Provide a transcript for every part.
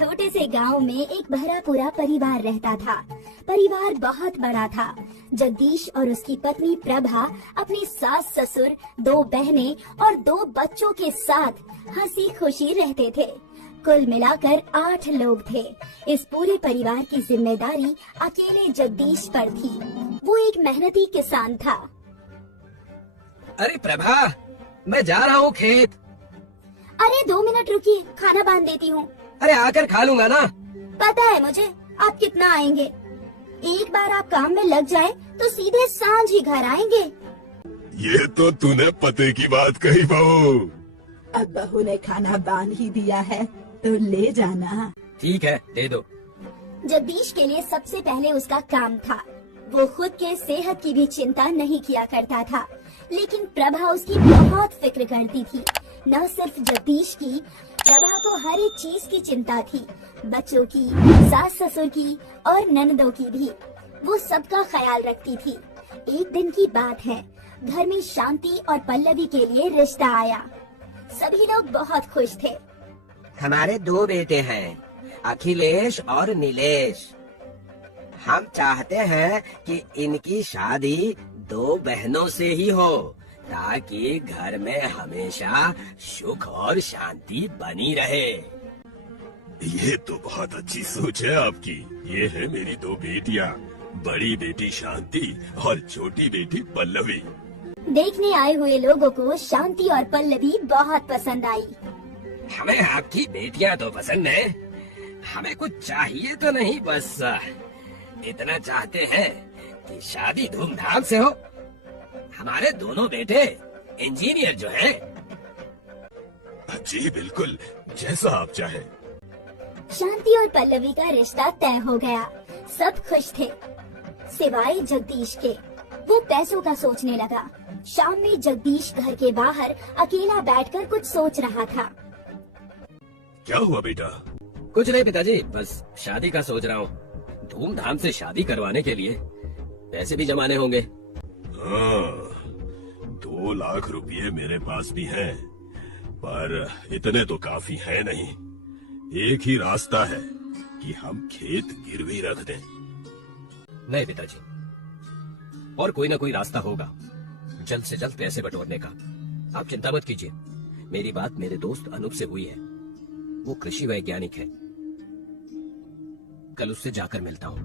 छोटे से गांव में एक भरा पूरा परिवार रहता था। परिवार बहुत बड़ा था। जगदीश और उसकी पत्नी प्रभा अपनी सास ससुर, 2 बहनें और 2 बच्चों के साथ हंसी खुशी रहते थे। कुल मिलाकर 8 लोग थे। इस पूरे परिवार की जिम्मेदारी अकेले जगदीश पर थी। वो एक मेहनती किसान था। अरे प्रभा, मैं जा रहा हूँ खेत। अरे 2 मिनट रुकिए, खाना बांध देती हूँ। अरे आकर खा लूंगा ना। पता है मुझे आप कितना आएंगे। एक बार आप काम में लग जाए तो सीधे सांझ ही घर आएंगे। ये तो तूने पते की बात कही बहू। अब बहू ने खाना बांध ही दिया है तो ले जाना। ठीक है, दे दो। जगदीश के लिए सबसे पहले उसका काम था। वो खुद के सेहत की भी चिंता नहीं किया करता था, लेकिन प्रभा उसकी बहुत फिक्र करती थी। न सिर्फ जगदीश की, प्रभा को हर एक चीज की चिंता थी। बच्चों की, सास ससुर की और ननदों की भी। वो सबका ख्याल रखती थी। एक दिन की बात है, घर में शांति और पल्लवी के लिए रिश्ता आया। सभी लोग बहुत खुश थे। हमारे 2 बेटे हैं, अखिलेश और नीलेश। हम चाहते हैं कि इनकी शादी 2 बहनों से ही हो, ताकि घर में हमेशा सुख और शांति बनी रहे। ये तो बहुत अच्छी सोच है आपकी। ये है मेरी 2 बेटियां, बड़ी बेटी शांति और छोटी बेटी पल्लवी। देखने आए हुए लोगों को शांति और पल्लवी बहुत पसंद आई। हमें आपकी बेटियां तो पसंद है, हमें कुछ चाहिए तो नहीं, बस इतना चाहते हैं कि शादी धूमधाम से हो। हमारे दोनों बेटे इंजीनियर जो हैं। जी बिल्कुल, जैसा आप चाहें। शांति और पल्लवी का रिश्ता तय हो गया। सब खुश थे, सिवाय जगदीश के। वो पैसों का सोचने लगा। शाम में जगदीश घर के बाहर अकेला बैठकर कुछ सोच रहा था। क्या हुआ बेटा? कुछ नहीं पिताजी, बस शादी का सोच रहा हूँ। धूमधाम से शादी करवाने के लिए पैसे भी जमाने होंगे। हाँ, 2 लाख रुपये मेरे पास भी हैं, पर इतने तो काफी है नहीं। एक ही रास्ता है कि हम खेत गिरवी रख दें। नहीं पिताजी, और कोई ना कोई रास्ता होगा जल्द से जल्द पैसे बटोरने का। आप चिंता मत कीजिए। मेरी बात मेरे दोस्त अनूप से हुई है। वो कृषि वैज्ञानिक है। कल उससे जाकर मिलता हूँ।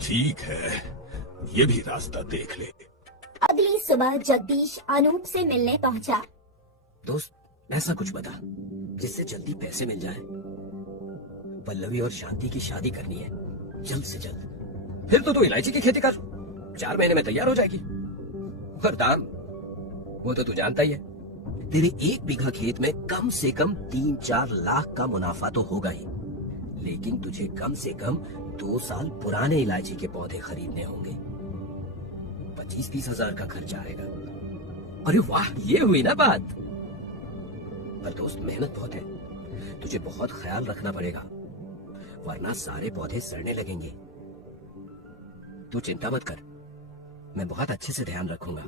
ठीक है, ये भी रास्ता देख ले। अगली सुबह जगदीश अनूप से मिलने पहुंचा। दोस्त, ऐसा कुछ बता जिससे जल्दी पैसे मिल जाए। पल्लवी और शांति की शादी करनी है, जल्द से जल्द। फिर तो तू इलायची की खेती कर, 4 महीने में तैयार हो जाएगी। और दाम, वो तो तू जानता ही है। तेरे 1 बीघा खेत में कम से कम 3-4 लाख का मुनाफा तो होगा ही, लेकिन तुझे कम से कम 2 साल पुराने इलायची के पौधे खरीदने होंगे। 25-30 हजार का खर्चा आएगा। अरे वाह, ये हुई ना बात। पर दोस्त, मेहनत बहुत है, तुझे बहुत ख्याल रखना पड़ेगा, वरना सारे पौधे सड़ने लगेंगे। तू चिंता मत कर, मैं बहुत अच्छे से ध्यान रखूंगा।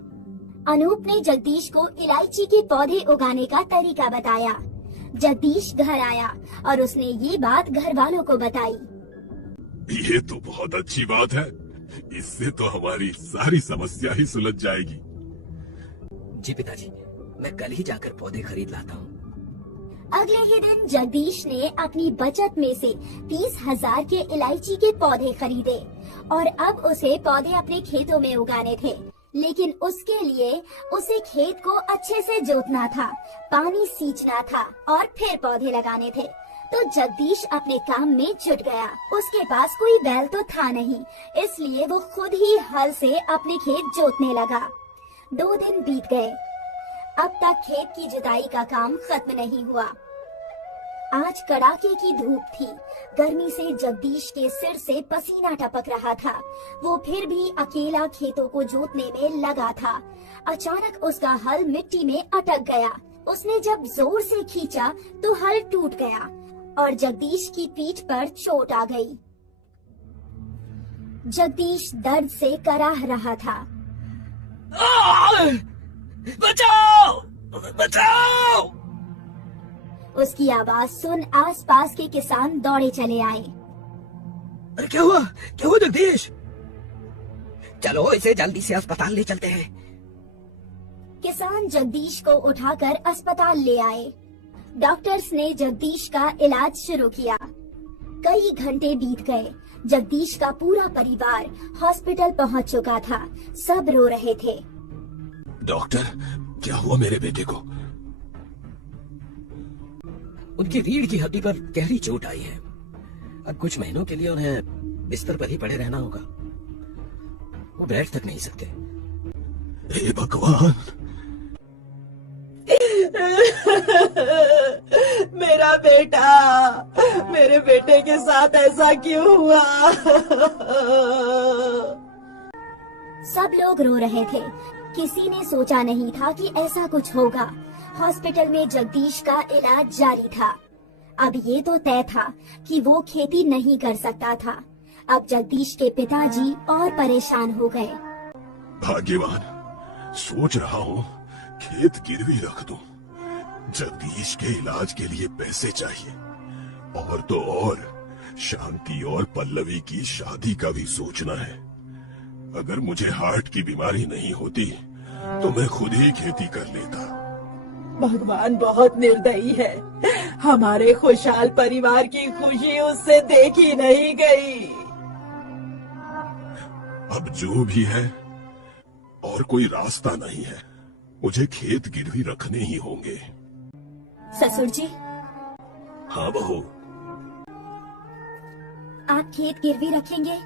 अनूप ने जगदीश को इलायची के पौधे उगाने का तरीका बताया। जगदीश घर आया और उसने ये बात घर वालों को बताई। ये तो बहुत अच्छी बात है, इससे तो हमारी सारी समस्या ही सुलझ जाएगी। जी पिताजी, मैं कल ही जाकर पौधे खरीद लाता हूँ। अगले ही दिन जगदीश ने अपनी बचत में से 30,000 के इलायची के पौधे खरीदे और अब उसे पौधे अपने खेतों में उगाने थे। लेकिन उसके लिए उसे खेत को अच्छे से जोतना था, पानी सींचना था और फिर पौधे लगाने थे। तो जगदीश अपने काम में जुट गया। उसके पास कोई बैल तो था नहीं, इसलिए वो खुद ही हल से अपने खेत जोतने लगा। 2 दिन बीत गए। अब तक खेत की जुताई का काम खत्म नहीं हुआ। आज कड़ाके की धूप थी। गर्मी से जगदीश के सिर से पसीना टपक रहा था। वो फिर भी अकेला खेतों को जोतने में लगा था। अचानक उसका हल मिट्टी में अटक गया। उसने जब जोर से खींचा तो हल टूट गया और जगदीश की पीठ पर चोट आ गई। जगदीश दर्द से कराह रहा था। बचाओ! बचाओ! उसकी आवाज सुन आसपास के किसान दौड़े चले आए। अरे क्या हुआ जगदीश? चलो इसे जल्दी से अस्पताल ले चलते हैं। किसान जगदीश को उठाकर अस्पताल ले आए। डॉक्टर्स ने जगदीश का इलाज शुरू किया। कई घंटे बीत गए। जगदीश का पूरा परिवार हॉस्पिटल पहुंच चुका था। सब रो रहे थे। डॉक्टर, क्या हुआ मेरे बेटे को? उनकी रीढ़ की हड्डी पर गहरी चोट आई है। अब कुछ महीनों के लिए उन्हें बिस्तर पर ही पड़े रहना होगा। वो बैठ तक नहीं सकते। हे भगवान! मेरा बेटा, मेरे बेटे के साथ ऐसा क्यों हुआ? सब लोग रो रहे थे। किसी ने सोचा नहीं था कि ऐसा कुछ होगा। हॉस्पिटल में जगदीश का इलाज जारी था। अब ये तो तय था कि वो खेती नहीं कर सकता था। अब जगदीश के पिताजी और परेशान हो गए। भाग्यवान, सोच रहा हूँ खेत गिरवी रख दूं। जगदीश के इलाज के लिए पैसे चाहिए, और तो और शांति और पल्लवी की शादी का भी सोचना है। अगर मुझे हार्ट की बीमारी नहीं होती तो मैं खुद ही खेती कर लेता। भगवान बहुत निर्दयी है। हमारे खुशहाल परिवार की खुशी उससे देखी नहीं गई। अब जो भी है, और कोई रास्ता नहीं है। मुझे खेत गिरवी रखने ही होंगे। ससुर जी, हाँ बहू। आप खेत गिरवी रखेंगे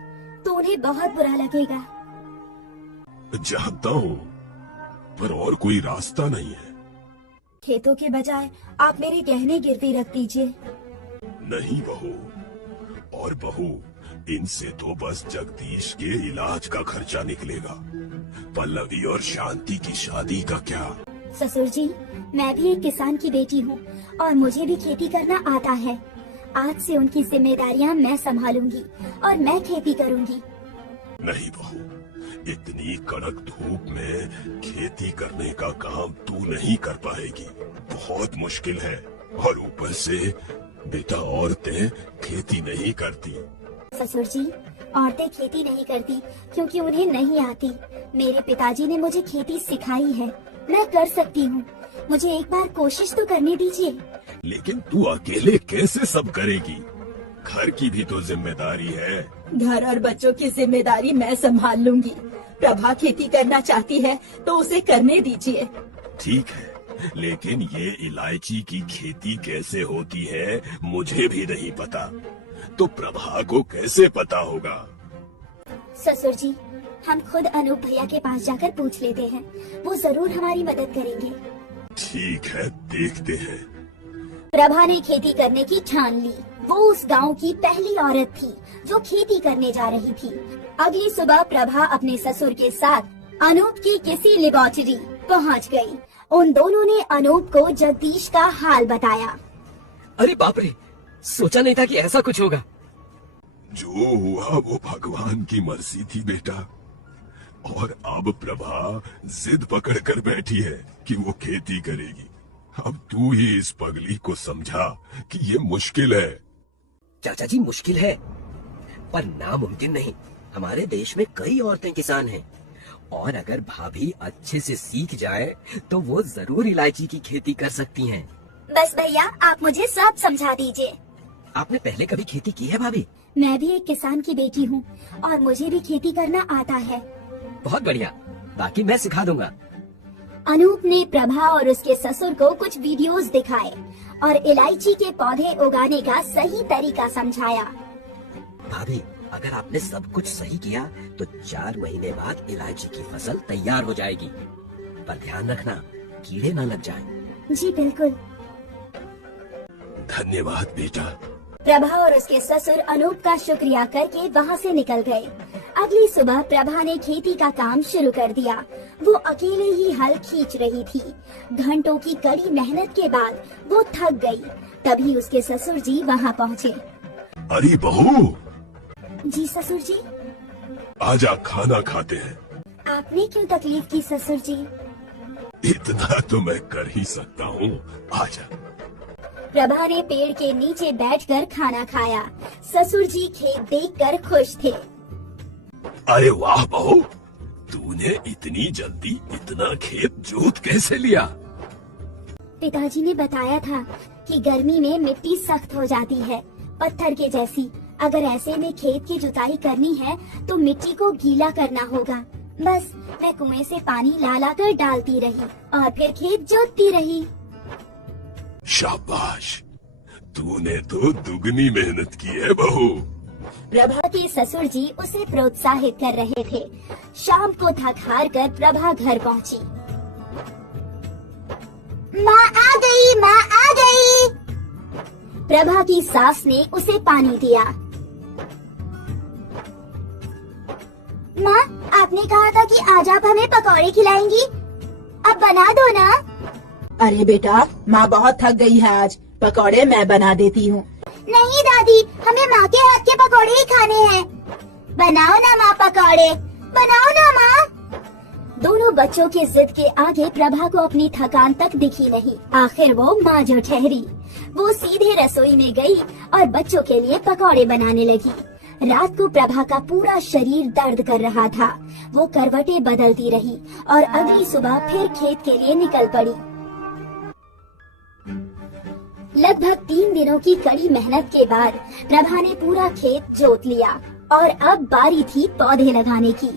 तो उन्हें बहुत बुरा लगेगा। जानता हूँ, पर और कोई रास्ता नहीं है। खेतों के बजाय आप मेरे गहने गिरवी रख दीजिए। नहीं बहू, और बहू, इनसे तो बस जगदीश के इलाज का खर्चा निकलेगा। पल्लवी और शांति की शादी का क्या? ससुर जी, मैं भी एक किसान की बेटी हूँ और मुझे भी खेती करना आता है। आज से उनकी जिम्मेदारियाँ मैं संभालूंगी और मैं खेती करूंगी। नहीं बहू, इतनी कड़क धूप में खेती करने का काम तू नहीं कर पाएगी। बहुत मुश्किल है, और ऊपर से बेटा औरतें खेती नहीं करती। ससुर जी, औरतें खेती नहीं करती क्योंकि उन्हें नहीं आती। मेरे पिताजी ने मुझे खेती सिखाई है। मैं कर सकती हूँ। मुझे एक बार कोशिश तो करने दीजिए। लेकिन तू अकेले कैसे सब करेगी? घर की भी तो जिम्मेदारी है। घर और बच्चों की जिम्मेदारी मैं संभाल लूंगी। प्रभा खेती करना चाहती है तो उसे करने दीजिए। ठीक है, लेकिन ये इलायची की खेती कैसे होती है मुझे भी नहीं पता। तो प्रभा को कैसे पता होगा? ससुर जी, हम खुद अनूप भैया के पास जाकर पूछ लेते हैं। वो जरूर हमारी मदद करेंगे। ठीक है, देखते हैं। प्रभा ने खेती करने की ठान ली। वो उस गांव की पहली औरत थी जो खेती करने जा रही थी। अगली सुबह प्रभा अपने ससुर के साथ अनूप की किसी लेबोरेटरी पहुंच गई। उन दोनों ने अनूप को जगदीश का हाल बताया। अरे बाप रे, सोचा नहीं था कि ऐसा कुछ होगा। जो हुआ वो भगवान की मर्जी थी बेटा। और अब प्रभा जिद पकड़ कर बैठी है कि वो खेती करेगी। अब तू ही इस पगली को समझा कि ये मुश्किल है। चाचा जी, मुश्किल है पर नामुमकिन नहीं। हमारे देश में कई औरतें किसान हैं, और अगर भाभी अच्छे से सीख जाए तो वो जरूर इलायची की खेती कर सकती हैं। बस भैया, आप मुझे सब समझा दीजिए। आपने पहले कभी खेती की है भाभी? मैं भी एक किसान की बेटी हूँ और मुझे भी खेती करना आता है। बहुत बढ़िया, बाकी मैं सिखा दूंगा। अनूप ने प्रभा और उसके ससुर को कुछ वीडियोस दिखाए और इलायची के पौधे उगाने का सही तरीका समझाया। भाभी, अगर आपने सब कुछ सही किया तो 4 महीने बाद इलायची की फसल तैयार हो जाएगी। पर ध्यान रखना, कीड़े ना लग जाएं। जी बिल्कुल। धन्यवाद बेटा। प्रभा और उसके ससुर अनूप का शुक्रिया करके वहाँ से निकल गए। अगली सुबह प्रभा ने खेती का काम शुरू कर दिया। वो अकेले ही हल खींच रही थी। घंटों की कड़ी मेहनत के बाद वो थक गई। तभी उसके ससुर जी वहाँ पहुँचे। अरे बहू, जी ससुर जी। आजा खाना खाते हैं। आपने क्यों तकलीफ की ससुर जी? इतना तो मैं कर ही सकता हूँ। आजा। प्रभा ने पेड़ के नीचे बैठकर खाना खाया। ससुर जी खेत देखकर खुश थे। अरे वाह बहू, तूने इतनी जल्दी इतना खेत जोत कैसे लिया? पिताजी ने बताया था कि गर्मी में मिट्टी सख्त हो जाती है, पत्थर के जैसी। अगर ऐसे में खेत की जुताई करनी है तो मिट्टी को गीला करना होगा। बस मैं कुएं से पानी ला ला कर डालती रही और फिर खेत जोतती रही। शाबाश, तूने तो दुगनी मेहनत की है बहू। प्रभा के ससुर जी उसे प्रोत्साहित कर रहे थे। शाम को थक हार कर प्रभा घर पहुंची। माँ आ गई, माँ आ गई। प्रभा की सास ने उसे पानी दिया। माँ, आपने कहा था कि आज आप हमें पकौड़े खिलाएंगी, अब बना दो ना। अरे बेटा, माँ बहुत थक गई है आज, पकौड़े मैं बना देती हूँ। नहीं दादी, हमें माँ के हाथ के पकौड़े ही खाने हैं। बनाओ ना माँ पकौड़े, बनाओ ना माँ। दोनों बच्चों की जिद के आगे प्रभा को अपनी थकान तक दिखी नहीं। आखिर वो माँ जो ठहरी। वो सीधे रसोई में गई और बच्चों के लिए पकौड़े बनाने लगी। रात को प्रभा का पूरा शरीर दर्द कर रहा था। वो करवटें बदलती रही और अगली सुबह फिर खेत के लिए निकल पड़ी। लगभग 3 दिनों की कड़ी मेहनत के बाद प्रभा ने पूरा खेत जोत लिया और अब बारी थी पौधे लगाने की।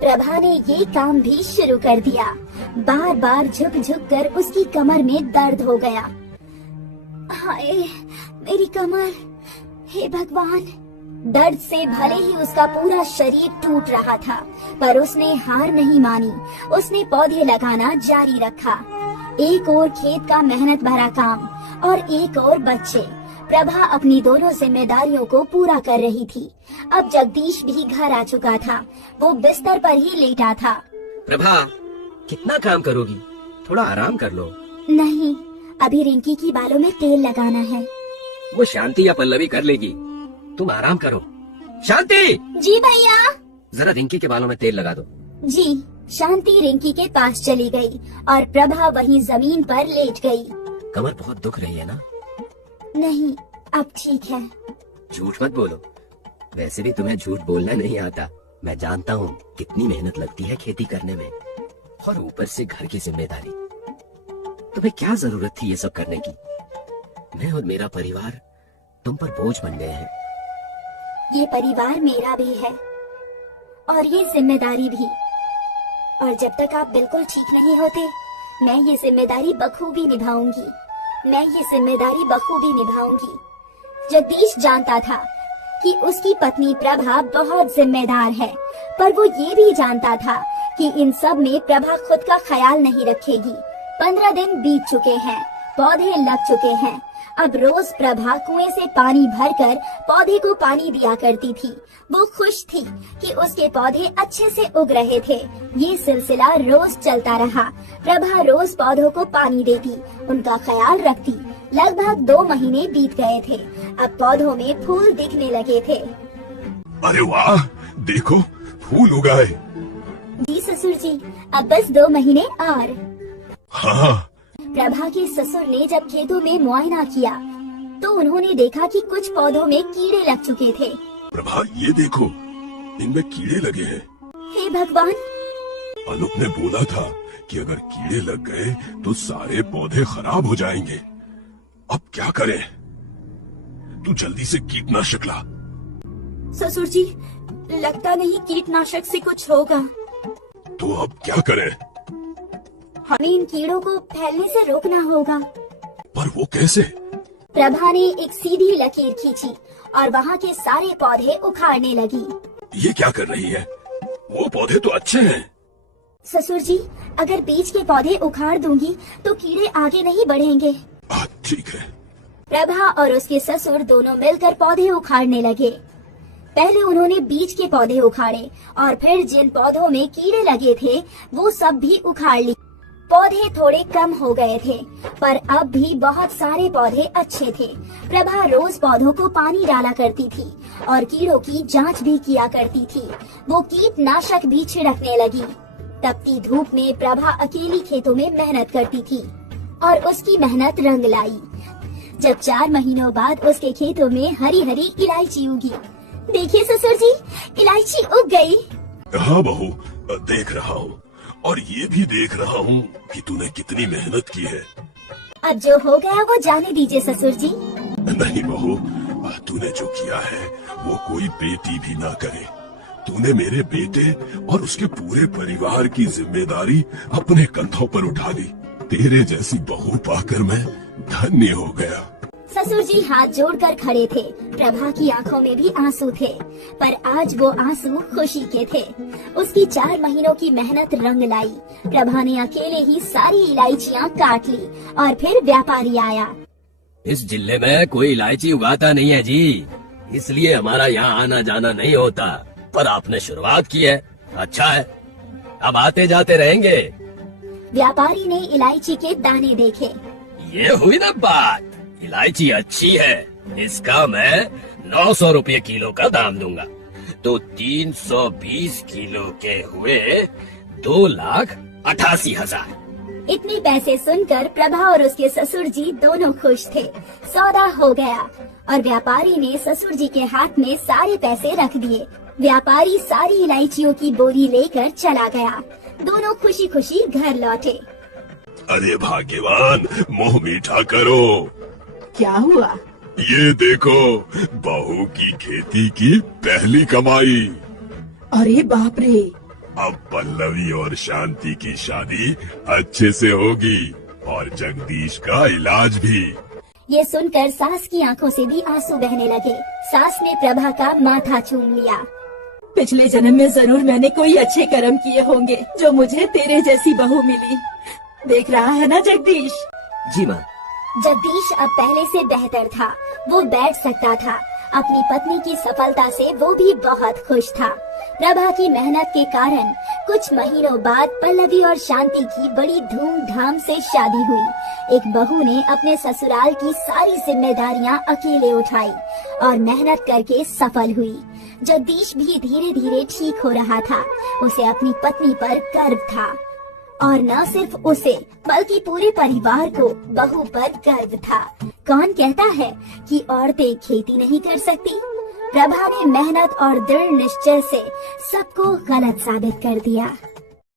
प्रभा ने ये काम भी शुरू कर दिया। बार बार झुक झुक कर उसकी कमर में दर्द हो गया। हाय मेरी कमर, हे भगवान। दर्द से भले ही उसका पूरा शरीर टूट रहा था, पर उसने हार नहीं मानी। उसने पौधे लगाना जारी रखा। एक और खेत का मेहनत भरा काम और एक और बच्चे। प्रभा अपनी दोनों जिम्मेदारियों को पूरा कर रही थी। अब जगदीश भी घर आ चुका था। वो बिस्तर पर ही लेटा था। प्रभा, कितना काम करोगी? थोड़ा आराम कर लो। नहीं, अभी रिंकी की बालों में तेल लगाना है। वो शांति या पल्लवी कर लेगी, तुम आराम करो। शांति! जी भैया। जरा रिंकी के बालों में तेल लगा दो। जी। शांति रिंकी के पास चली गई और प्रभा वहीं जमीन पर लेट गई। कमर बहुत दुख रही है ना? नहीं, अब ठीक है। झूठ मत बोलो। वैसे भी तुम्हें झूठ बोलना नहीं आता। मैं जानता हूँ कितनी मेहनत लगती है खेती करने में, और ऊपर से घर की जिम्मेदारी। तुम्हें क्या जरूरत थी ये सब करने की? मैं और मेरा परिवार तुम पर बोझ बन गए हैं। ये परिवार मेरा भी है और ये जिम्मेदारी भी। और जब तक आप बिल्कुल ठीक नहीं होते, मैं ये जिम्मेदारी बखूबी निभाऊंगी। मैं ये जिम्मेदारी बखूबी निभाऊंगी। जगदीश जानता था कि उसकी पत्नी प्रभा बहुत जिम्मेदार है, पर वो ये भी जानता था कि इन सब में प्रभा खुद का ख्याल नहीं रखेगी। 15 दिन बीत चुके हैं, पौधे लग चुके हैं। अब रोज प्रभा कुएं से पानी भरकर पौधे को पानी दिया करती थी। वो खुश थी कि उसके पौधे अच्छे से उग रहे थे। ये सिलसिला रोज चलता रहा। प्रभा रोज पौधों को पानी देती, उनका ख्याल रखती। लगभग 2 महीने बीत गए थे। अब पौधों में फूल दिखने लगे थे। अरे वाह, देखो फूल उगाए। जी ससुर जी, अब बस 2 महीने और। हाँ। प्रभा के ससुर ने जब खेतों में मुआयना किया तो उन्होंने देखा कि कुछ पौधों में कीड़े लग चुके थे। प्रभा, ये देखो, इनमें कीड़े लगे हैं। हे भगवान! अनुप ने बोला था कि अगर कीड़े लग गए तो सारे पौधे खराब हो जाएंगे। अब क्या करें? तू जल्दी से कीटनाशक ला। ससुर जी, लगता नहीं कीटनाशक से कुछ होगा। तो अब क्या करें? हमें इन कीड़ों को फैलने से रोकना होगा। पर वो कैसे? प्रभा ने एक सीधी लकीर खींची और वहाँ के सारे पौधे उखाड़ने लगी। ये क्या कर रही है? वो पौधे तो अच्छे हैं। ससुर जी, अगर बीज के पौधे उखाड़ दूंगी तो कीड़े आगे नहीं बढ़ेंगे। ठीक है। प्रभा और उसके ससुर दोनों मिलकर पौधे उखाड़ने लगे। पहले उन्होंने बीज के पौधे उखाड़े और फिर जिन पौधों में कीड़े लगे थे वो सब भी उखाड़ लिए। पौधे थोड़े कम हो गए थे, पर अब भी बहुत सारे पौधे अच्छे थे। प्रभा रोज पौधों को पानी डाला करती थी और कीड़ों की जांच भी किया करती थी। वो कीटनाशक भी छिड़कने लगी। तपती धूप में प्रभा अकेली खेतों में मेहनत करती थी और उसकी मेहनत रंग लाई। जब 4 महीनों बाद उसके खेतों में हरी हरी इलायची उगी। देखिए ससुर जी, इलायची उग गई। हाँ बहू, देख रहा हूँ, और ये भी देख रहा हूँ कि तूने कितनी मेहनत की है। अब जो हो गया वो जाने दीजिए ससुर जी। नहीं बहू, तूने जो किया है वो कोई बेटी भी ना करे। तूने मेरे बेटे और उसके पूरे परिवार की जिम्मेदारी अपने कंधों पर उठा ली। तेरे जैसी बहू पाकर मैं धन्य हो गया। ससुर जी हाथ जोड़कर खड़े थे। प्रभा की आंखों में भी आंसू थे, पर आज वो आंसू खुशी के थे। उसकी 4 महीनों की मेहनत रंग लाई। प्रभा ने अकेले ही सारी इलायचियाँ काट ली और फिर व्यापारी आया। इस जिले में कोई इलायची उगाता नहीं है जी, इसलिए हमारा यहाँ आना जाना नहीं होता। पर आपने शुरुआत की है, अच्छा है, अब आते जाते रहेंगे। व्यापारी ने इलायची के दाने देखे। ये हुई ना बात, इलायची अच्छी है, इसका मैं 900 रुपये किलो का दाम दूंगा। तो 320 किलो के हुए 2,88,000। इतने पैसे सुनकर प्रभा और उसके ससुर जी दोनों खुश थे। सौदा हो गया और व्यापारी ने ससुर जी के हाथ में सारे पैसे रख दिए। व्यापारी सारी इलायचियों की बोरी लेकर चला गया। दोनों खुशी खुशी घर लौटे। अरे भाग्यवान, मुंह मीठा करो। क्या हुआ? ये देखो, बहू की खेती की पहली कमाई। अरे बाप रे! अब पल्लवी और शांति की शादी अच्छे से होगी और जगदीश का इलाज भी। ये सुनकर सास की आंखों से भी आंसू बहने लगे। सास ने प्रभा का माथा चूम लिया। पिछले जन्म में जरूर मैंने कोई अच्छे कर्म किए होंगे जो मुझे तेरे जैसी बहू मिली। देख रहा है ना जगदीश? जी माँ। जगदीश अब पहले से बेहतर था। वो बैठ सकता था। अपनी पत्नी की सफलता से वो भी बहुत खुश था। प्रभा की मेहनत के कारण कुछ महीनों बाद पल्लवी और शांति की बड़ी धूमधाम से शादी हुई। एक बहू ने अपने ससुराल की सारी जिम्मेदारियां अकेले उठाई और मेहनत करके सफल हुई। जगदीश भी धीरे धीरे ठीक हो रहा था। उसे अपनी पत्नी पर गर्व था, और न सिर्फ उसे बल्कि पूरे परिवार को बहू पर गर्व था। कौन कहता है कि औरतें खेती नहीं कर सकती? प्रभा ने मेहनत और दृढ़ निश्चय से सबको गलत साबित कर दिया।